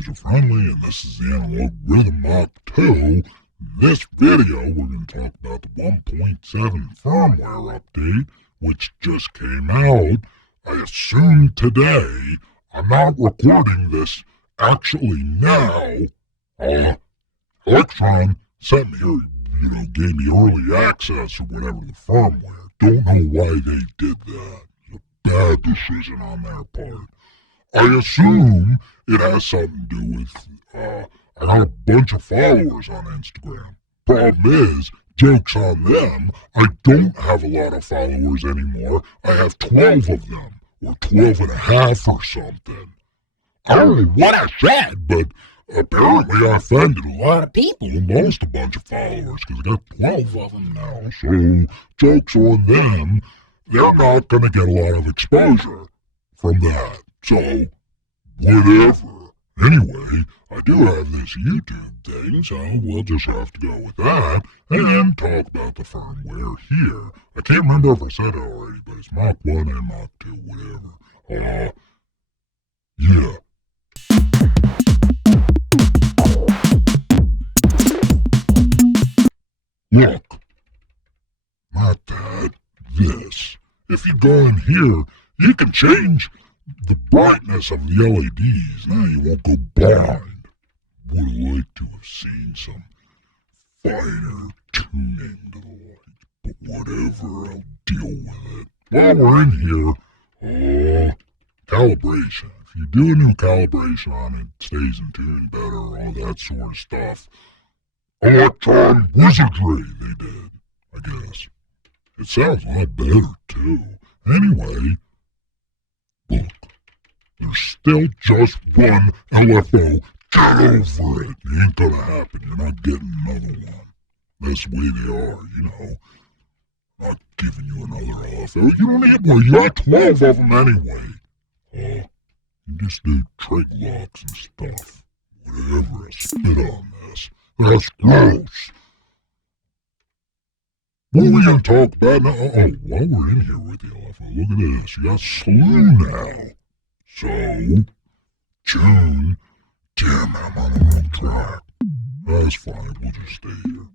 user-friendly, and this is the Analog Rytm MK2. In this video, we're going to talk about the 1.7 firmware update, which just came out, I assume today. I'm not recording this actually now. Elektron sent me, or, gave me early access or whatever to the firmware. Don't know why they did that. It's a bad decision on their part. I assume it has something to do with, I got a bunch of followers on Instagram. Problem is, joke's on them, I don't have a lot of followers anymore. I have 12 of them, or 12 and a half or something. I don't know what I said, but apparently I offended a lot of people and lost a bunch of followers because I got 12 of them now. So, joke's on them. They're not going to get a lot of exposure from that. So, whatever. Anyway, I do have this YouTube thing, so we'll just have to go with that and talk about the firmware here. I can't remember if I said it already, but it's MK1 and MK2, whatever. Yeah. Look, not that, this. If you go in here, you can change the brightness of the LEDs. Now you won't go blind. Would have liked to have seen some finer tuning to the lights, but whatever, I'll deal with it. While we're in here, calibration. If you do a new calibration on it, it stays in tune better, all that sort of stuff. Elektron wizardry they did, I guess. It sounds a lot better, too. Anyway, look, there's still just one LFO. Get over it. It ain't gonna happen. You're not getting another one. That's the way they are, Not giving you another LFO. You don't need one. You got 12 of them anyway. You just do trig locks and stuff. Whatever. I spit on this. That's gross. What are we going to talk about now? While we're in here with the LFO, look at this. You got slew now. So, tune. Damn, I'm on the wrong track. That's fine. We'll just stay here.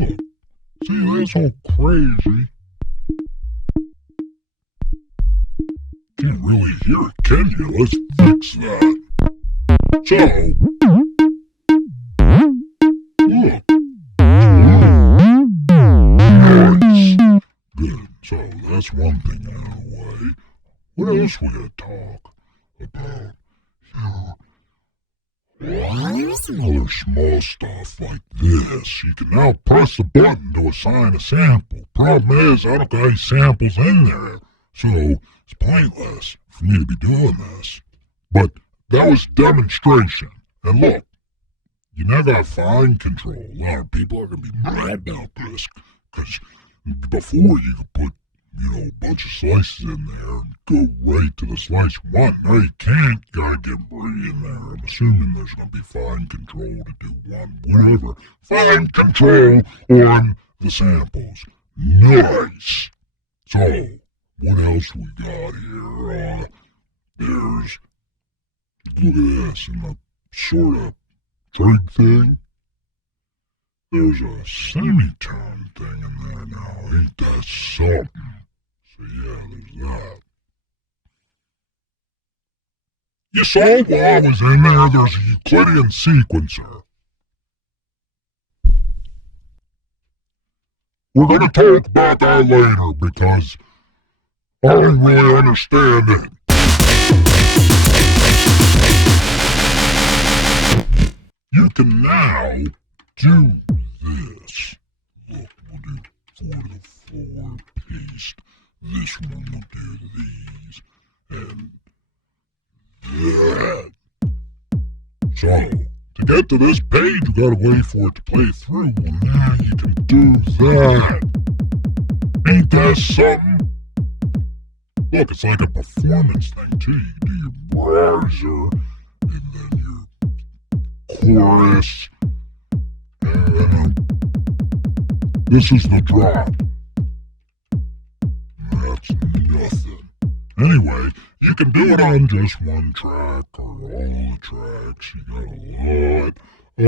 Look. See, that's all crazy. Can't really hear it, can you? Let's fix that. So, look. Nice. Good. So, that's one thing out of the way. What else we gotta talk about here? Other small stuff like this. You can now press the button to assign a sample. Problem is, I don't got any samples in there. So, it's pointless for me to be doing this. But that was demonstration. And look, you now got fine control. A lot of people are going to be mad about this. Because before you could put, a bunch of slices in there and go right to the slice you want. Now you can't. You gotta get right in there. I'm assuming there's going to be fine control to do one. Whatever. Fine control on the samples. Nice. So, what else we got here? There's, look at this, in the sort of trig thing. There's a semitone thing in there now. Ain't that something? So yeah, there's that. You saw while I was in there, there's a Euclidian sequencer. We're gonna talk about that later because I don't really understand it. You can now do this. Look, we'll do 4 to the 4, paste. This one will do these. And that. So, to get to this page, you gotta wait for it to play through. Well, now you can do that. Ain't that something? Look, it's like a performance thing, too. You do your browser, and then your chorus, and this is the drop. That's nothing. Anyway, You can do it on just one track or all the tracks. You got a lot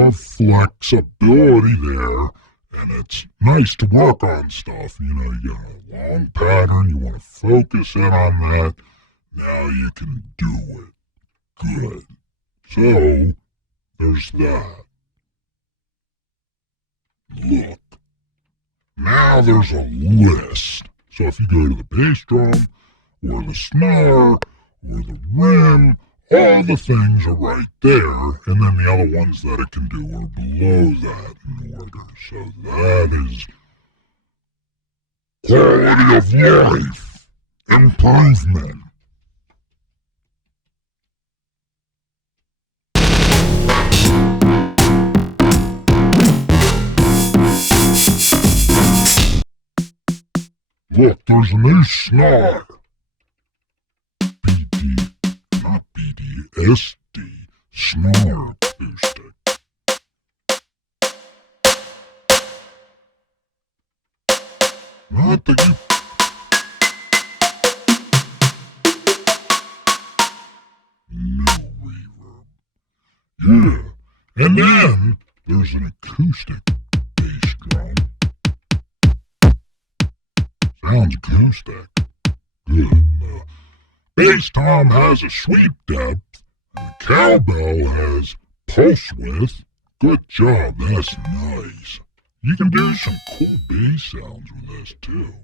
of flexibility there, and it's nice to work on stuff. You know, you got a long pattern, you want to focus in on that. Now you can do it. Good. So, there's that. Look. Now there's a list. So if you go to the bass drum, or the snare, or the rim, all the things are right there, and then the other ones that it can do are below that in order. So that is quality of life improvement. Look, there's a new snare. Not BD, SD, snare acoustic. Not that you... No reverb. Yeah, and then there's an acoustic bass drum. Sounds acoustic. Good. Bass tom has a sweep depth, and the cowbell has pulse width. Good job, that's nice. You can do some cool bass sounds with this too.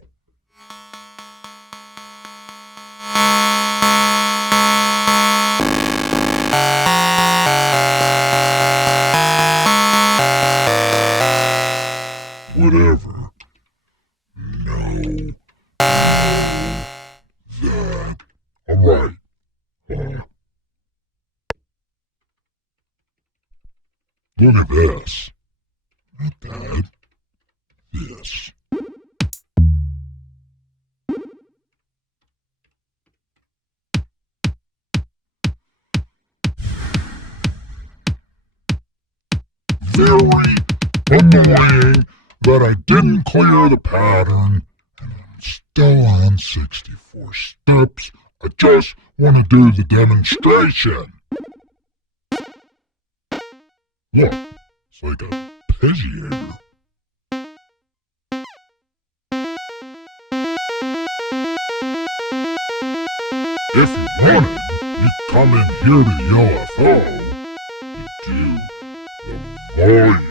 Whatever. Alright. Look at this. Not that. This. Very annoying that I didn't clear the pattern, and I'm still on 64 steps. I just want to do the demonstration. Look, it's like a arpeggiator. If you wanted, you'd come in here to the LFO, you do the volume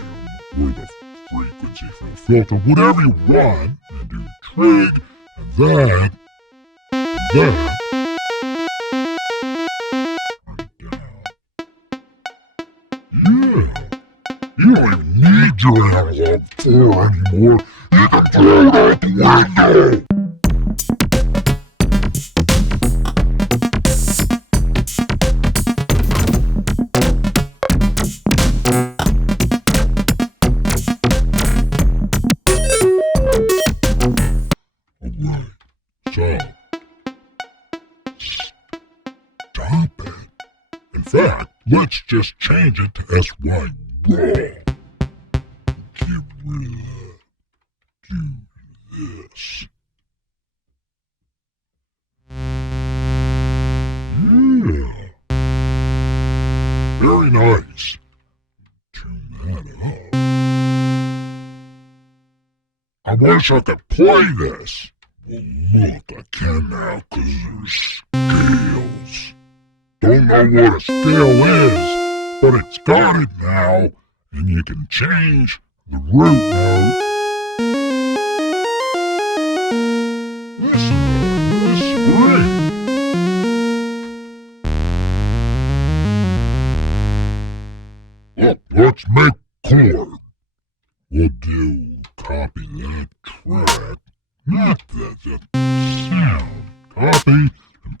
or the frequency for the filter, whatever you want, and do trig, and that, Yeah. You don't even need your analog 4 anymore. You can throw it out the window. Alright, so stop it. In fact, let's just change it to SY raw. Get rid of that. Do this. Yeah. Very nice. Turn that up. I wish I could play this. Well, look, I can now because there's scales. Don't know what a scale is, but it's got it now, and you can change the root note. Listen to this screen. Look, let's make chord. We'll copy that track, not the sound. Copy and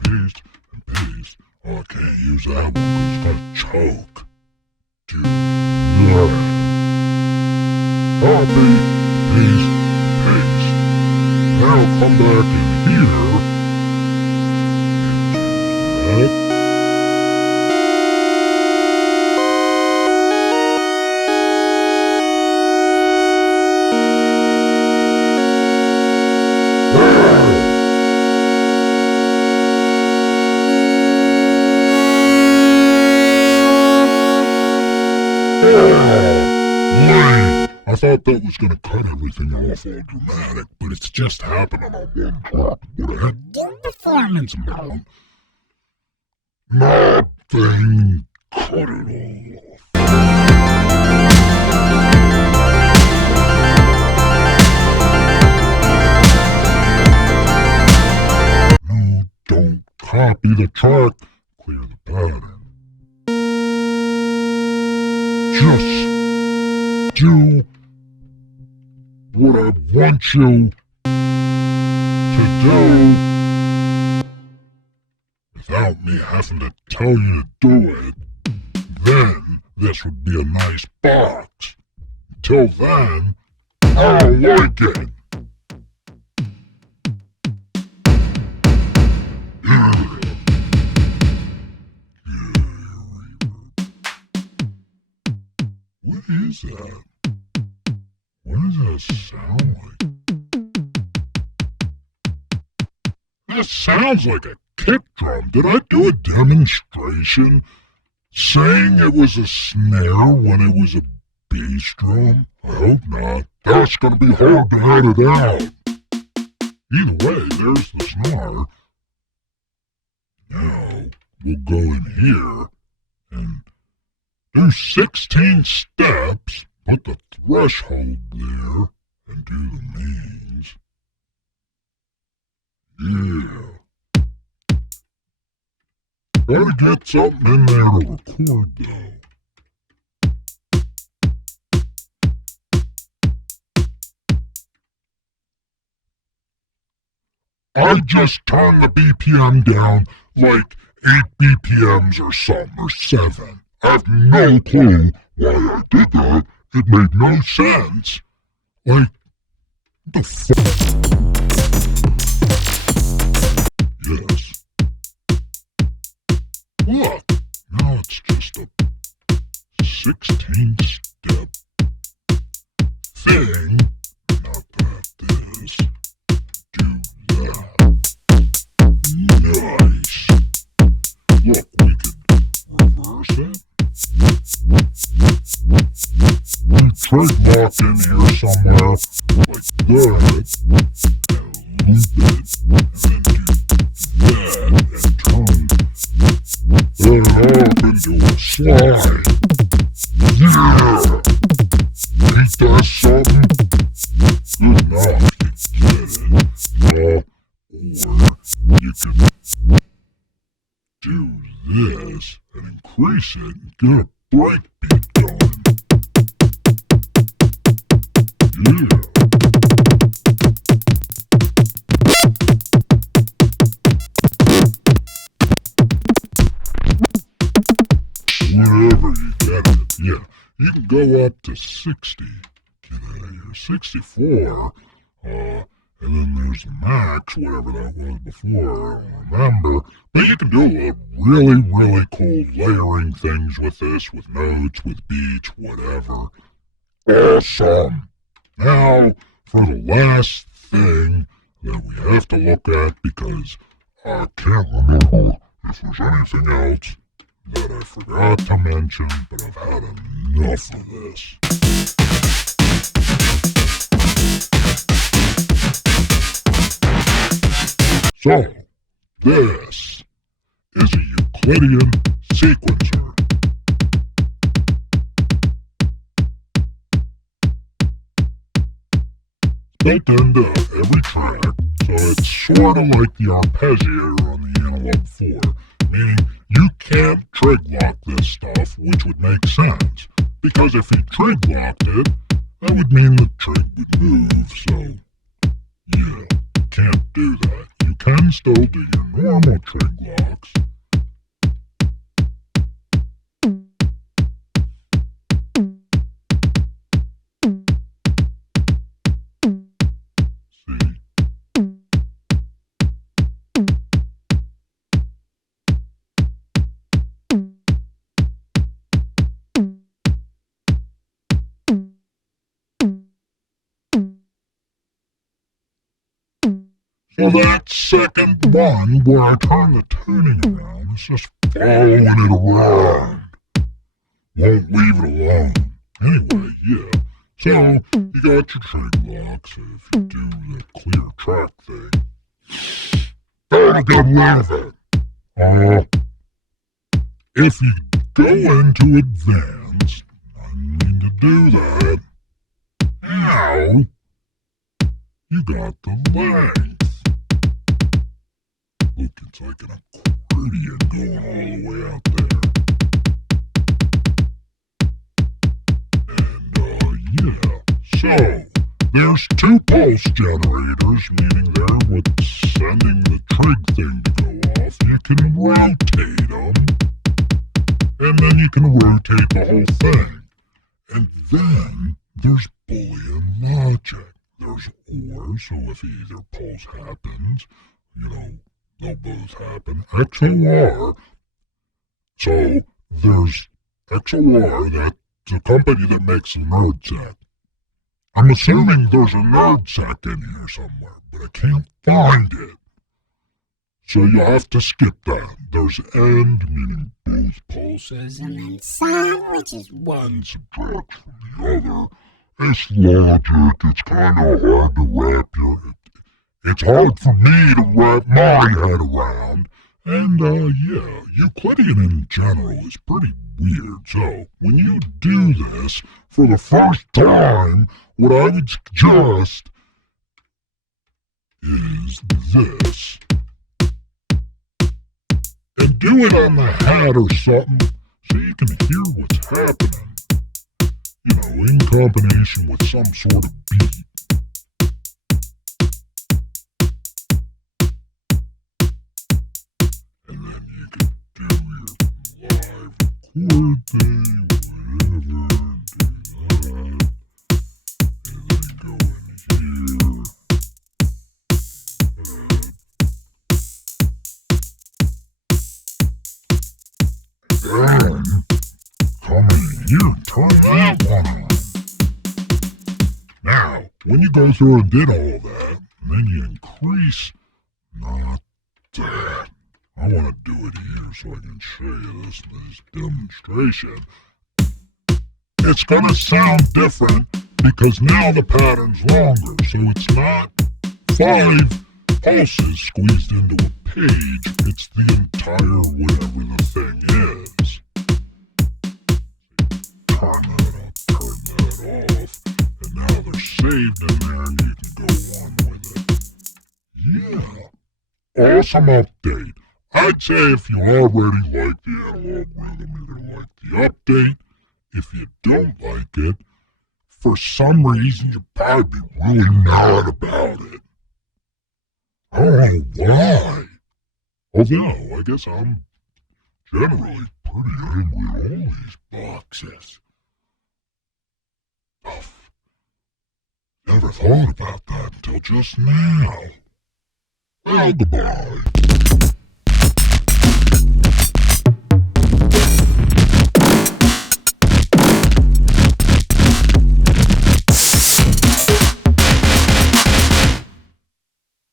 paste and paste. Oh, I can't use that one because it's gonna choke. Do that. Copy, paste, paste. Now come back in here. And do that. thought that was gonna cut everything off all dramatic, but it's just happening on one track. Would have had one performance amount. Nothing cut it all off. No, don't copy the track. Clear the pattern. Just do what I want you to do without me having to tell you to do it. Then this would be a nice box. Until then, I don't like it. What is that? What does that sound like? That sounds like a kick drum. Did I do a demonstration saying it was a snare when it was a bass drum? I hope not. That's gonna be hard to edit out. Either way, there's the snare. Now, we'll go in here and do 16 steps, put the threshold there, and do the mains. Yeah. Gotta get something in there to record, though. I just turned the BPM down like 8 BPMs or something, or 7. I have no clue why I did that. It made no sense. Like, the fuck? Yes. Look, now it's just a 16-step thing. Not that this. Do that. Nice. Look, we could reverse it. Trademark in here somewhere, like that, and loop it, and then do that, and turn that up into a slide. Yeah! Ain't that something? Good enough, you get it. Or you can do this, and increase it, and get a breakbeat going. Yeah. Whenever you get it, yeah. You can go up to 60. Get out of here. 64. And then there's the max, whatever that was before, I don't remember. But you can do a really, really cool layering things with this, with notes, with beats, whatever. Awesome! Now, for the last thing that we have to look at, because I can't remember if there's anything else that I forgot to mention, but I've had enough of this. So, this is a Euclidian sequencer. Built into every track, so it's sort of like the arpeggiator on the Analog 4, meaning you can't trig lock this stuff, which would make sense, because if you trig locked it, that would mean the trig would move, so yeah, you can't do that. You can still do your normal trig locks. So that second one where I turn the tuning around is just following it around. Won't leave it alone. Anyway, yeah. So, you got your trig locks, if you do the clear track thing. Gotta get rid of it. If you go into advanced, I mean to do that, now you got the length. Look, it's like an accordion going all the way out there. Yeah, so there's two pulse generators, meaning they're what's sending the trig thing to go off. You can rotate them, and then you can rotate the whole thing. And then there's Boolean logic. There's OR, so if either pulse happens, they'll both happen. XOR, so there's XOR, that's the company that makes the nerd sack. I'm assuming there's a nerd sack in here somewhere, but I can't find it. So you have to skip that. There's AND, meaning both pulses, and then SUB, which is one subtracts from the other. It's logic. It's kind of hard to wrap it's hard for me to wrap my head around. And, yeah, Euclidean in general is pretty weird. So, when you do this for the first time, what I would suggest is this. And do it on the hat or something so you can hear what's happening. In combination with some sort of beat. And then you can do your live record thing, whatever, do that. And then go in here. Then come in here and turn that one on. Now, when you go through and did all that, and then you increase, not that. I want to do it here so I can show you this demonstration. It's going to sound different because now the pattern's longer, so it's not 5 pulses squeezed into a page. It's the entire whatever the thing is. Turn that up, turn that off, and now they're saved in there and you can go on with it. Yeah. Awesome update. I'd say if you already like the analog rhythm, you're gonna like the update. If you don't like it, for some reason you'll probably be really mad about it. I don't know why. Although, I guess I'm generally pretty angry at all these boxes. Never thought about that until just now. Well, goodbye.